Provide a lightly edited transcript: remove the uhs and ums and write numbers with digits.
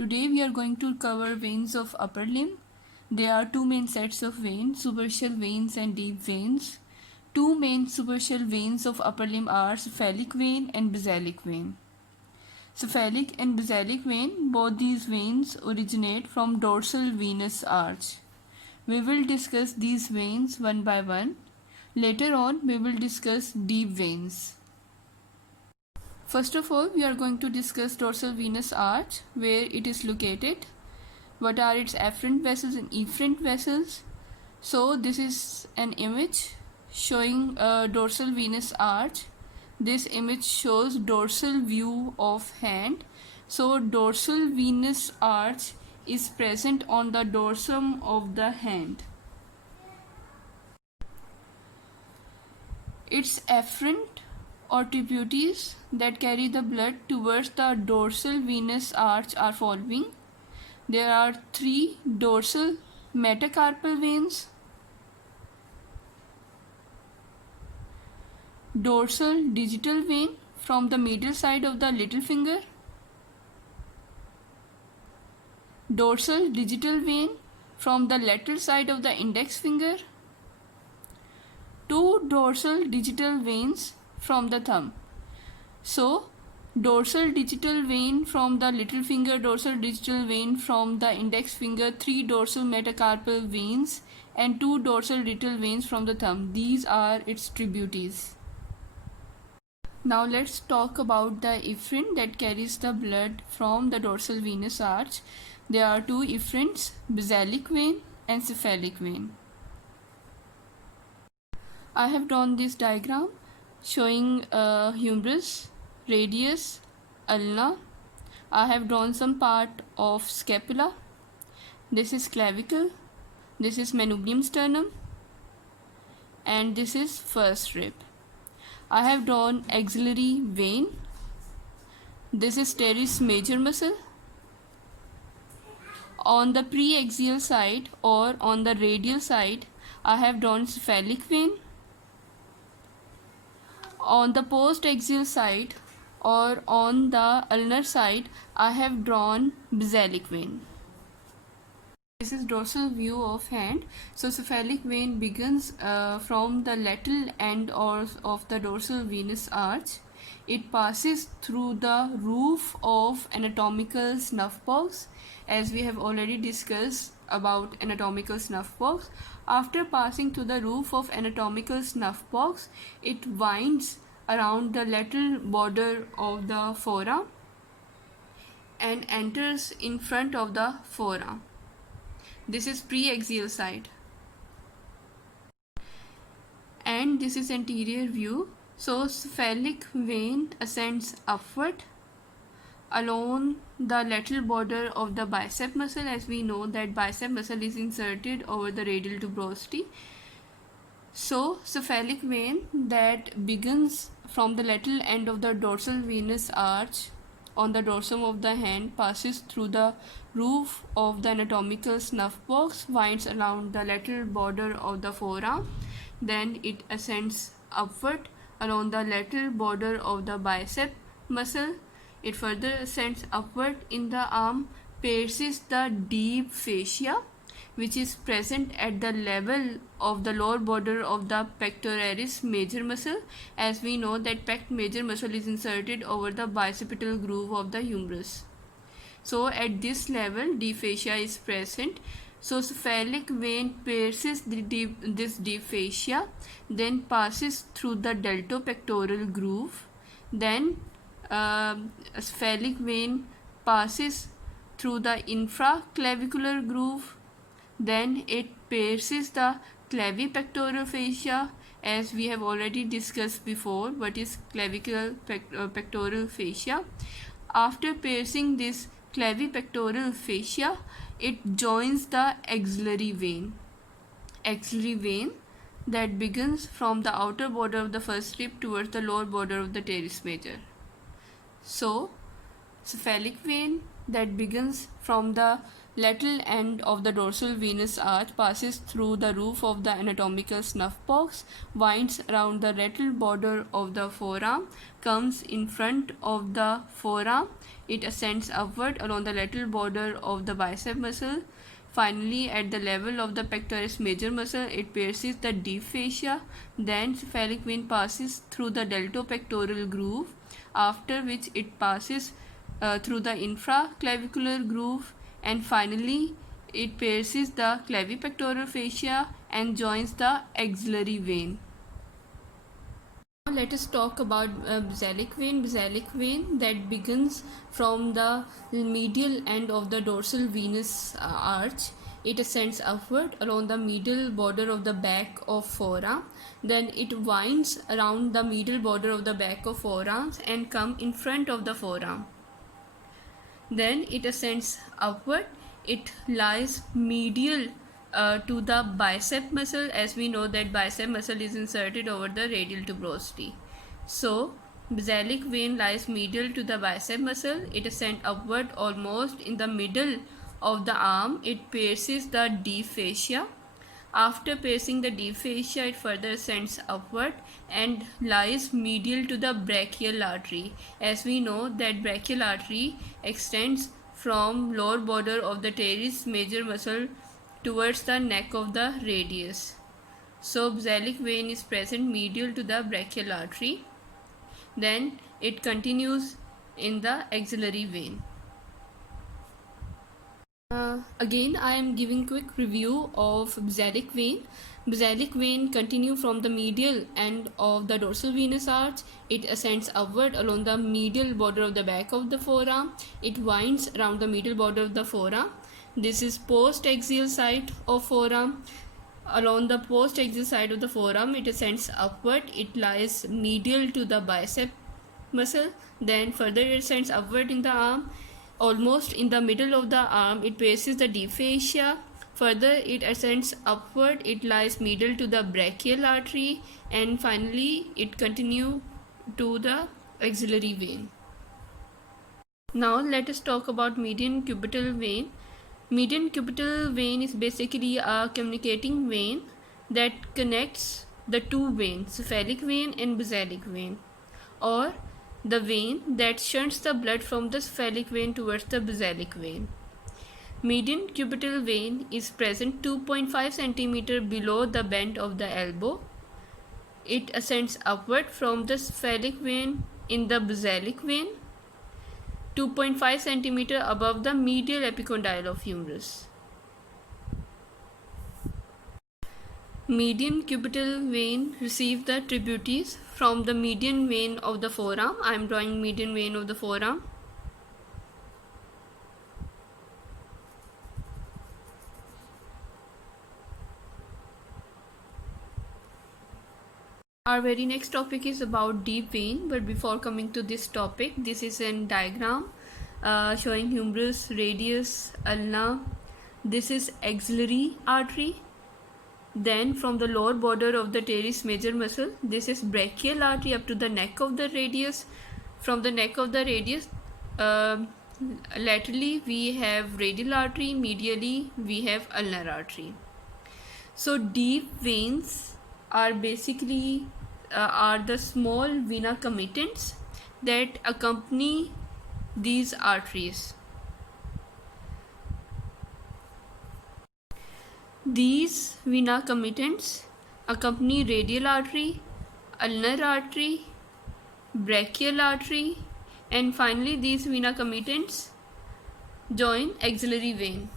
Today we are going to cover veins of upper limb. There are two main sets of veins, superficial veins and deep veins. Two main superficial veins of upper limb are cephalic vein and basilic vein. Cephalic and basilic vein, both these veins originate from dorsal venous arch. We will discuss these veins one by one. Later on, we will discuss deep veins. First of all, we are going to discuss dorsal venous arch, where it is located, what are its afferent vessels and efferent vessels. So this is an image showing a dorsal venous arch. This image shows dorsal view of hand. So dorsal venous arch is present on the dorsum of the hand. Its afferent or tributaries that carry the blood towards the dorsal venous arch are following. There are three dorsal metacarpal veins, dorsal digital vein from the medial side of the little finger, dorsal digital vein from the lateral side of the index finger, two dorsal digital veins from the thumb. So dorsal digital vein from the little finger, dorsal digital vein from the index finger, three dorsal metacarpal veins and two dorsal digital veins from the thumb. These are its tributaries. Now let's talk about the efferent that carries the blood from the dorsal venous arch. There are two efferents, basilic vein and cephalic vein. I have drawn this diagram showing humerus, radius, ulna. I have drawn some part of scapula. This is clavicle, this is manubrium sternum, and this is first rib. I have drawn axillary vein. This is teres major muscle. On the preaxial side or on the radial side, I have drawn cephalic vein. On the postaxial side or on the ulnar side, I have drawn basilic vein. This is dorsal view of hand. So cephalic vein begins from the lateral end of the dorsal venous arch. It passes through the roof of anatomical snuff box, as we have already discussed about anatomical snuff box. After passing through the roof of anatomical snuff box, it winds around the lateral border of the forearm and enters in front of the forearm. This is preaxial side. And this is anterior view. So cephalic vein ascends upward along the lateral border of the bicep muscle, as we know that bicep muscle is inserted over the radial tuberosity. So cephalic vein that begins from the lateral end of the dorsal venous arch on the dorsum of the hand, passes through the roof of the anatomical snuff box, winds around the lateral border of the forearm, then it ascends upward along the lateral border of the bicep muscle. It further ascends upward in the arm, pierces the deep fascia, which is present at the level of the lower border of the pectoralis major muscle, as we know that pect major muscle is inserted over the bicipital groove of the humerus. So at this level, deep fascia is present. So cephalic vein pierces this deep fascia, then passes through the deltopectoral groove. Then cephalic vein passes through the infraclavicular groove. Then it pierces the clavipectoral fascia, as we have already discussed before what is clavicular pectoral fascia. After piercing this clavipectoral fascia, it joins the axillary vein. Axillary vein that begins from the outer border of the first rib towards the lower border of the teres major. So cephalic vein that begins from the lateral end of the dorsal venous arch, passes through the roof of the anatomical snuff box, winds around the lateral border of the forearm, comes in front of the forearm. it ascends upward along the lateral border of the bicep muscle. Finally, at the level of the pectoralis major muscle, it pierces the deep fascia. Then cephalic vein passes through the deltopectoral groove, after which it passes through the infraclavicular groove, and finally it pierces the clavipectoral fascia and joins the axillary vein. Now let us talk about basilic vein. Basilic vein that begins from the medial end of the dorsal venous arch. It ascends upward along the medial border of the back of forearm. Then it winds around the medial border of the back of forearms and come in front of the forearm. Then it ascends upward. It lies medial to the bicep muscle, as we know that bicep muscle is inserted over the radial tuberosity. So basilic vein lies medial to the bicep muscle. It ascends upward almost in the middle of the arm. It pierces the deep fascia. After piercing the deep fascia, it further ascends upward and lies medial to the brachial artery. As we know that brachial artery extends from lower border of the teres major muscle towards the neck of the radius. So basilic vein is present medial to the brachial artery. Then it continues in the axillary vein. Again, I am giving quick review of basilic vein. Basilic vein continue from the medial end of the dorsal venous arch. It ascends upward along the medial border of the back of the forearm. It winds around the medial border of the forearm. This is post-axial side of forearm. Along the post-axial side of the forearm, it ascends upward. It lies medial to the bicep muscle. Then further it ascends upward in the arm. Almost in the middle of the arm, it pierces the deep fascia. Further it ascends upward. It lies medial to the brachial artery, and finally it continues to the axillary vein. Now let us talk about median cubital vein. Median cubital vein is basically a communicating vein that connects the two veins, cephalic vein and basilic vein, or the vein that shunts the blood from the cephalic vein towards the basilic vein. Median cubital vein is present 2.5 cm below the bend of the elbow. It ascends upward from the cephalic vein in the basilic vein, 2.5 cm above the medial epicondyle of humerus. Median cubital vein receives the tributaries from the median vein of the forearm. I am drawing median vein of the forearm. Our very next topic is about deep vein, but before coming to this topic, this is a diagram showing humerus, radius, ulna. This is axillary artery. Then from the lower border of the teres major muscle, this is brachial artery up to the neck of the radius. From the neck of the radius, laterally we have radial artery, medially we have ulnar artery. So deep veins are basically are the small vena committents that accompany these arteries. These vena committents accompany radial artery, ulnar artery, brachial artery, and finally these vena committents join axillary vein.